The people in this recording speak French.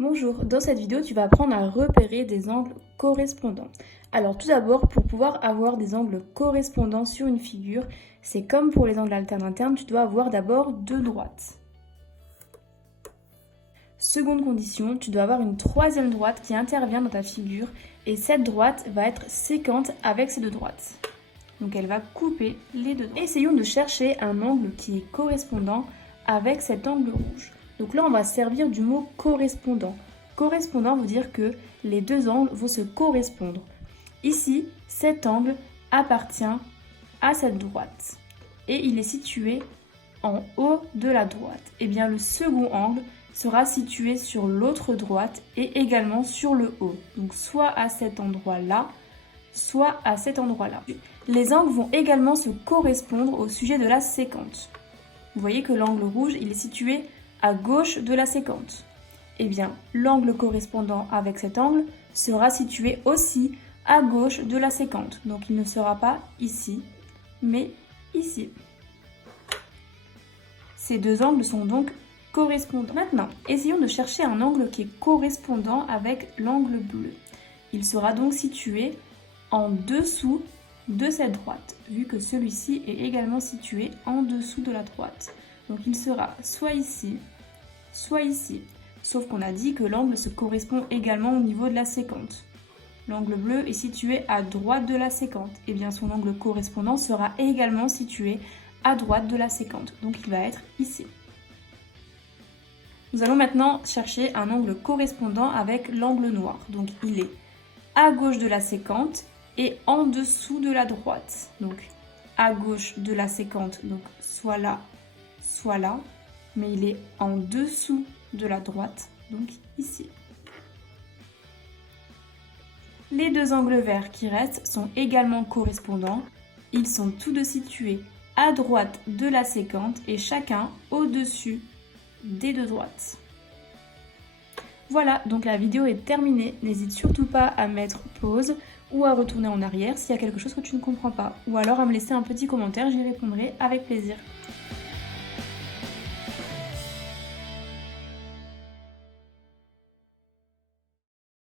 Bonjour, dans cette vidéo, tu vas apprendre à repérer des angles correspondants. Alors tout d'abord, pour pouvoir avoir des angles correspondants sur une figure, c'est comme pour les angles alternes internes, tu dois avoir d'abord deux droites. Seconde condition, tu dois avoir une troisième droite qui intervient dans ta figure et cette droite va être séquente avec ces deux droites. Donc elle va couper les deux droites. Essayons de chercher un angle qui est correspondant avec cet angle rouge. Donc là, on va se servir du mot correspondant. Correspondant veut dire que les deux angles vont se correspondre. Ici, cet angle appartient à cette droite et il est situé en haut de la droite. Et bien le second angle sera situé sur l'autre droite et également sur le haut. Donc soit à cet endroit-là, soit à cet endroit-là. Les angles vont également se correspondre au sujet de la séquente. Vous voyez que l'angle rouge, il est situé à gauche de la séquente. Eh bien, l'angle correspondant avec cet angle sera situé aussi à gauche de la séquente. Donc il ne sera pas ici, mais ici. Ces deux angles sont donc correspondants. Maintenant, essayons de chercher un angle qui est correspondant avec l'angle bleu. Il sera donc situé en dessous de cette droite, vu que celui-ci est également situé en dessous de la droite. Donc il sera soit ici, soit ici. Sauf qu'on a dit que l'angle se correspond également au niveau de la séquente. L'angle bleu est situé à droite de la séquente. Et bien son angle correspondant sera également situé à droite de la séquente. Donc il va être ici. Nous allons maintenant chercher un angle correspondant avec l'angle noir. Donc il est à gauche de la séquente et en dessous de la droite. Donc à gauche de la séquente, donc soit là, mais il est en dessous de la droite, donc ici. Les deux angles verts qui restent sont également correspondants. Ils sont tous deux situés à droite de la séquente et chacun au-dessus des deux droites. Voilà, donc la vidéo est terminée. N'hésite surtout pas à mettre pause ou à retourner en arrière s'il y a quelque chose que tu ne comprends pas. Ou alors à me laisser un petit commentaire, j'y répondrai avec plaisir.